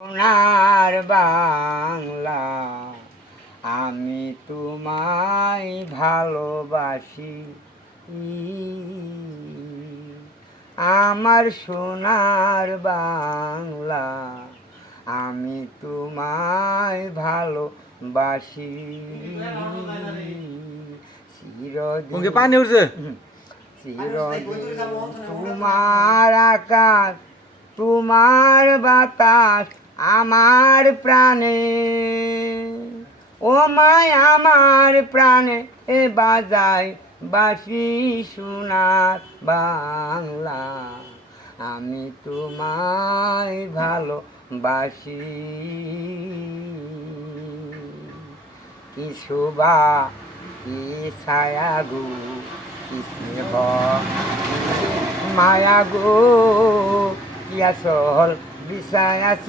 সোনার বাংলা আমি তোমায় ভালোবাসি, আমার সোনার বাংলা আমি তোমায় ভালোবাসি। চিরদিন পানি উঠছে চিরদিন তোমার আকাশ তোমার বাতাস আমার প্রাণে, ও মায় আমার প্রাণে এ বাজায় বাঁশি সোনার বাংলা আমি তোমায় ভালোবাসি। কি শোভা কি ছায়া গো, কি স্নেহ মায়া গো, কি আসল বিষায়াস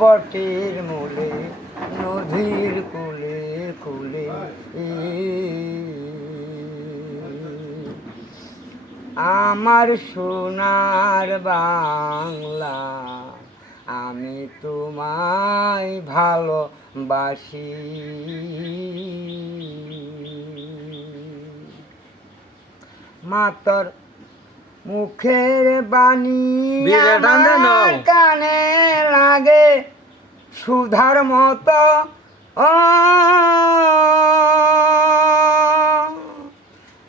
বটের মূলে নদীর কুলে কুলে। আমার সোনার বাংলা আমি তোমায় ভালোবাসি। মাতর মুখের বাণী আমার কানে লাগে সুধার মতো,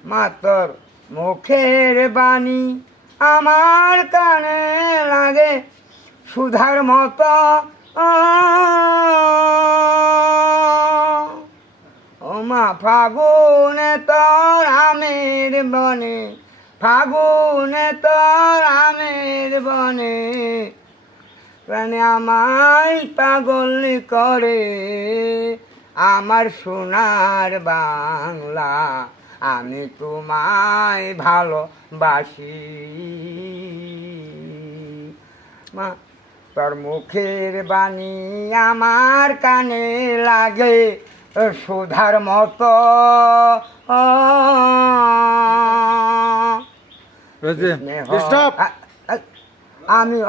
মাতর মুখের বাণী আমার কানে লাগে সুধার মতো, ও মা ফাগুনে তোর আমের বনে, ফাগুনে তোর আমের বনে প্রাণে আমায় পাগল করে। আমার সোনার বাংলা আমি তোমায় ভালোবাসি। মা তোর মুখের বাণী আমার কানে লাগে সুধার মতো, আমি